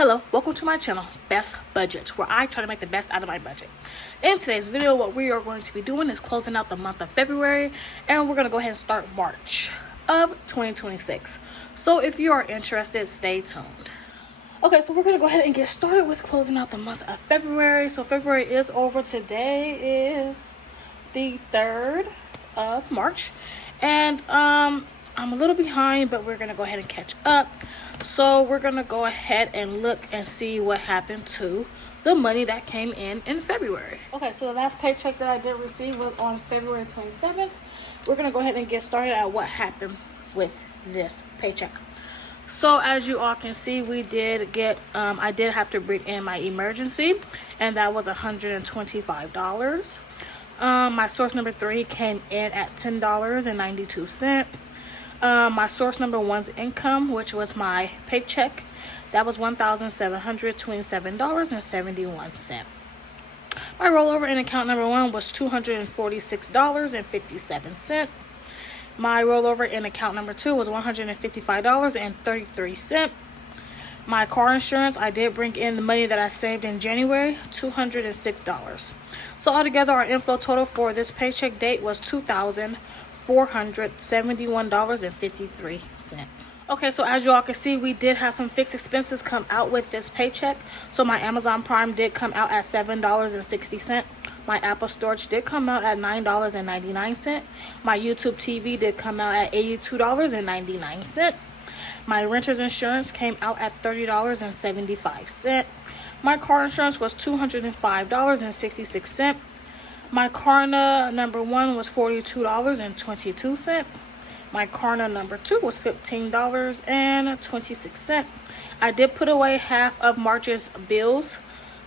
Hello, welcome to my channel, Best Budget, where I try to make the best out of my budget. In today's video, what we are going to be doing is closing out the month of February, and we're going to go ahead and start March of 2026. So if you are interested, stay tuned. Okay, so we're going to go ahead and get started with closing out the month of February. So February is over. Today is the 3rd of March, and I'm a little behind, but we're going to go ahead and catch up. So we're going to go ahead and look and see what happened to the money that came in February. Okay, so the last paycheck that I did receive was on February 27th. We're going to go ahead and get started at what happened with this paycheck. So as you all can see, we did get, I did have to bring in my emergency, and that was $125. My source number 3 came in at $10.92. My source number 1's income, which was my paycheck, that was $1,727.71. My rollover in account number 1 was $246.57. My rollover in account number 2 was $155.33. My car insurance, I did bring in the money that I saved in January, $206. So altogether, our inflow total for this paycheck date was $2,471.53. Okay, so as you all can see, we did have some fixed expenses come out with this paycheck. So my Amazon Prime did come out at $7.60. My Apple storage did come out at $9.99. My YouTube TV did come out at $82.99. My renter's insurance came out at $30.75. My car insurance was $205.66. My Klarna number 1 was $42.22. My Klarna number 2 was $15.26. I did put away half of March's bills.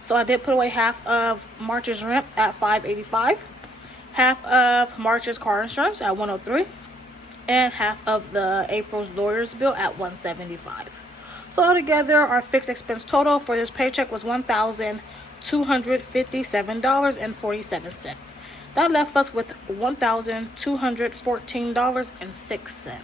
So I did put away half of March's rent at $585, half of March's car insurance at $103, and half of the April's lawyer's bill at $175. So altogether, our fixed expense total for this paycheck was $1,257.47. That left us with $1,214.06.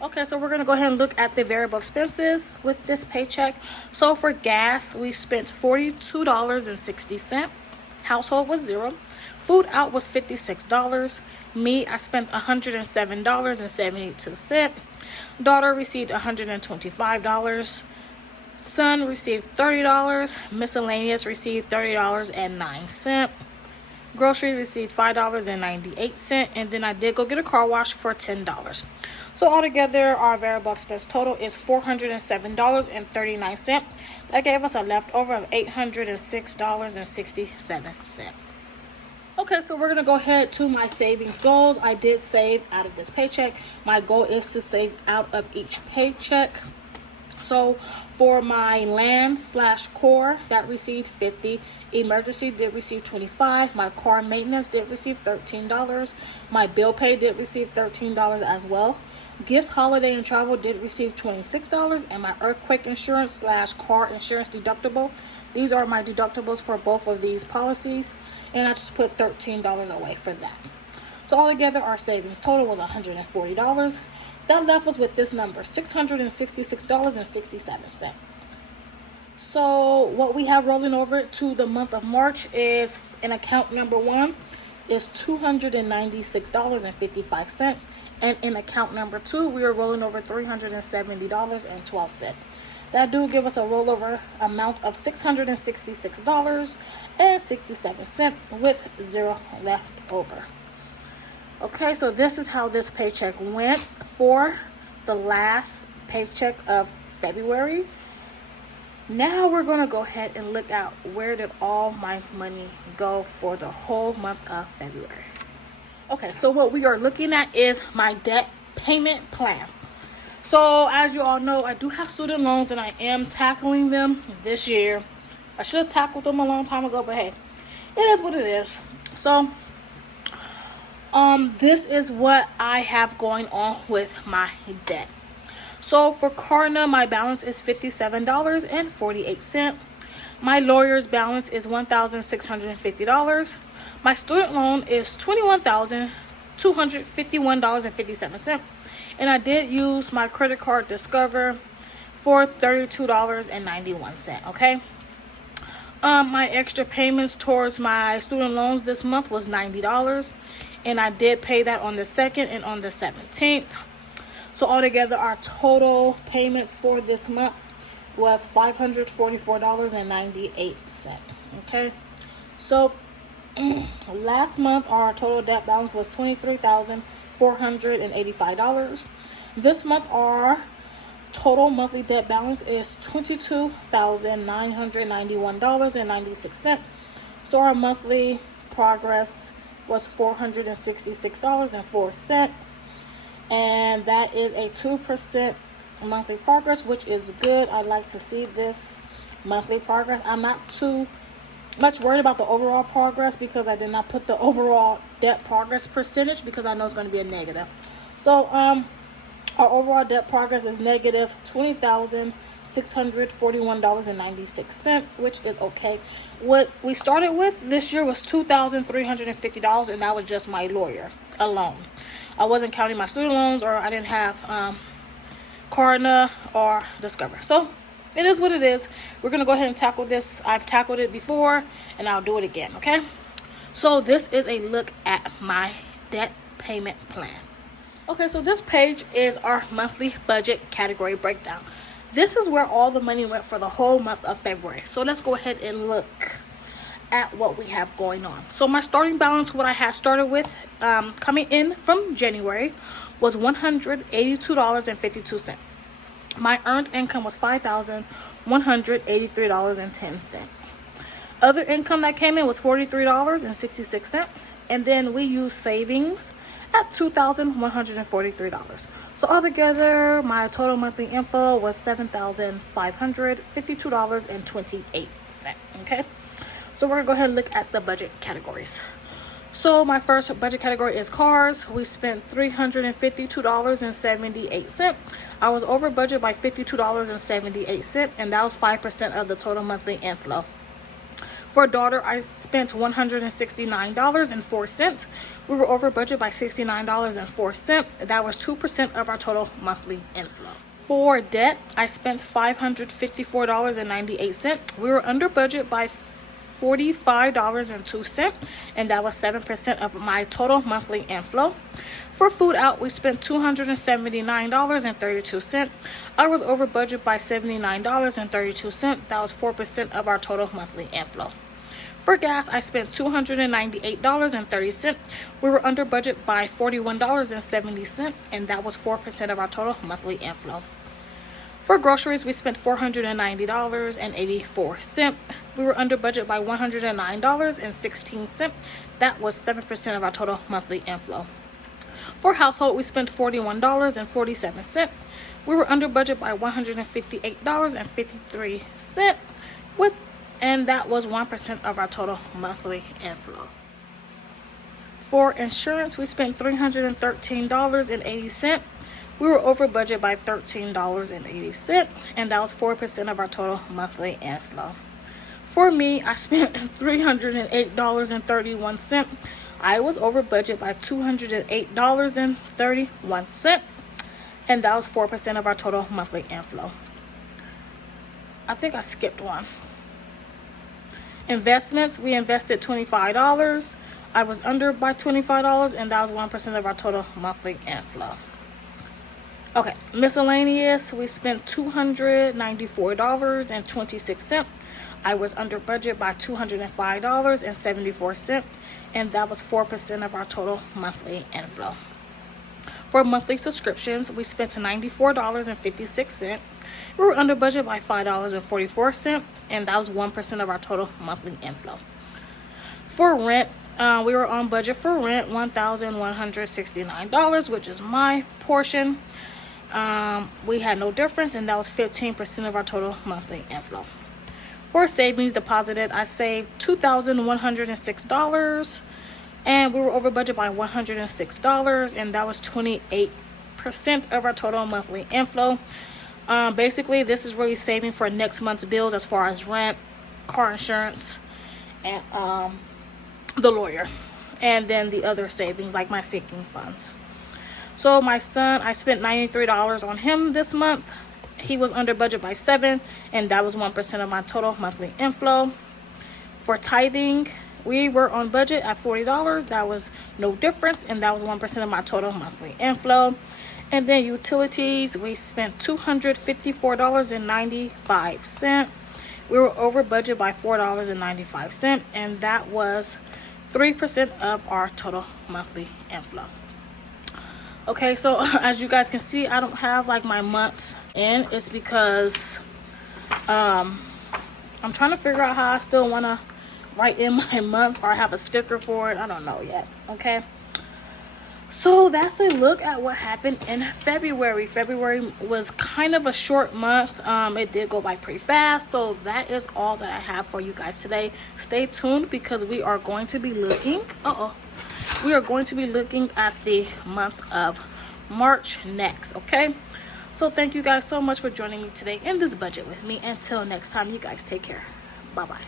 Okay, so we're going to go ahead and look at the variable expenses with this paycheck. So for gas, we spent $42.60. Household was $0. Food out was $56. Me, I spent $107.72. Daughter received $125. Son received $30. Miscellaneous received $30.09. Grocery received $5.98, and then I did go get a car wash for $10. So altogether, our variable expense total is $407.39. That gave us a leftover of $806.67. Okay, so we're going to go ahead to my savings goals. I did save out of this paycheck. My goal is to save out of each paycheck. So for my land/core, that received $50. Emergency did receive $25. My car maintenance did receive $13. My bill pay did receive $13 as well. Gifts, holiday, and travel did receive $26. And my earthquake insurance/car insurance deductible, these are my deductibles for both of these policies, and I just put $13 away for that. So altogether, our savings total was $140. That left us with this number, $666.67. So what we have rolling over to the month of March is, in account number 1 is $296.55. And in account number 2, we are rolling over $370.12. That do give us a rollover amount of $666.67 with $0 left over. Okay, so this is how this paycheck went for the last paycheck of February. Now we're going to go ahead and look at where did all my money go for the whole month of February. Okay, so what we are looking at is my debt payment plan. So as you all know, I do have student loans, and I am tackling them this year. I should have tackled them a long time ago, but hey, it is what it is. So this is what I have going on with my debt. So for Klarna, my balance is $57.48. My lawyer's balance is $1,650. My student loan is $21,251.57. And I did use my credit card Discover for $32.91. Okay. My extra payments towards my student loans this month was $90, and I did pay that on the 2nd and on the 17th. So altogether, our total payments for this month was $544.98. Okay. So last month, our total debt balance was $23,485. This month, our total monthly debt balance is $22,991.96. So our monthly progress was $466.04. And that is a 2% monthly progress, which is good. I'd like to see this monthly progress. I'm not too much worried about the overall progress because I did not put the overall debt progress percentage because I know it's going to be a negative. So our overall debt progress is negative $20,641.96, which is okay. What we started with this year was $2,350, and that was just my lawyer alone. I wasn't counting my student loans, or I didn't have Klarna or Discover. So it is what it is. We're going to go ahead and tackle this. I've tackled it before, and I'll do it again, okay? So this is a look at my debt payment plan. Okay, so this page is our monthly budget category breakdown. This is where all the money went for the whole month of February. So let's go ahead and look at what we have going on. So my starting balance, what I had started with coming in from January, was $182.52. My earned income was $5,183.10. Other income that came in was $43.66. And then we used savings at $2,143. So altogether, my total monthly info was $7,552.28. Okay, so we're gonna go ahead and look at the budget categories. So my first budget category is cars. We spent $352.78. I was over budget by $52.78, and that was 5% of the total monthly inflow. For daughter, I spent $169.04. We were over budget by $69.04. That was 2% of our total monthly inflow. For debt, I spent $554.98. We were under budget by $45.02, and that was 7% of my total monthly inflow. For food out, we spent $279.32. I was over budget by $79.32. That was 4% of our total monthly inflow. For gas, I spent $298.30. We were under budget by $41.70, and that was 4% of our total monthly inflow. For groceries, we spent $490.84. We were under budget by $109.16. That was 7% of our total monthly inflow. For household, we spent $41.47. We were under budget by $158.53, and that was 1% of our total monthly inflow. For insurance, we spent $313.80. We were over budget by $13.80, and that was 4% of our total monthly inflow. For me, I spent $308.31. I was over budget by $208.31, and that was 4% of our total monthly inflow. I think I skipped one. Investments, we invested $25. I was under by $25, and that was 1% of our total monthly inflow. Okay, miscellaneous, we spent $294.26. I was under budget by $205.74, and that was 4% of our total monthly inflow. For monthly subscriptions, we spent $94.56. We were under budget by $5.44, and that was 1% of our total monthly inflow. For rent, we were on budget for rent, $1,169, which is my portion. We had no difference, and that was 15% of our total monthly inflow. For savings deposited, I saved $2,106, and we were over budget by $106, and that was 28% of our total monthly inflow. Basically, this is really saving for next month's bills as far as rent, car insurance, and the lawyer, and then the other savings like my sinking funds. So my son, I spent $93 on him this month, he was under budget by 7, and that was 1% of my total monthly inflow. For tithing, we were on budget at $40. That was no difference, and that was 1% of my total monthly inflow. And then utilities, we spent $254.95. We were over budget by $4.95, and that was 3% of our total monthly inflow. Okay, so as you guys can see, I don't have like my month in. It's because I'm trying to figure out how I still want to write in my months, or I have a sticker for it. I don't know yet. Okay, so that's a look at what happened in February. February was kind of a short month. It did go by pretty fast. So that is all that I have for you guys today. Stay tuned, because we are going to be looking we are going to be looking at the month of March next. Okay, so thank you guys so much for joining me today in this budget with me. Until next time, you guys take care. Bye bye.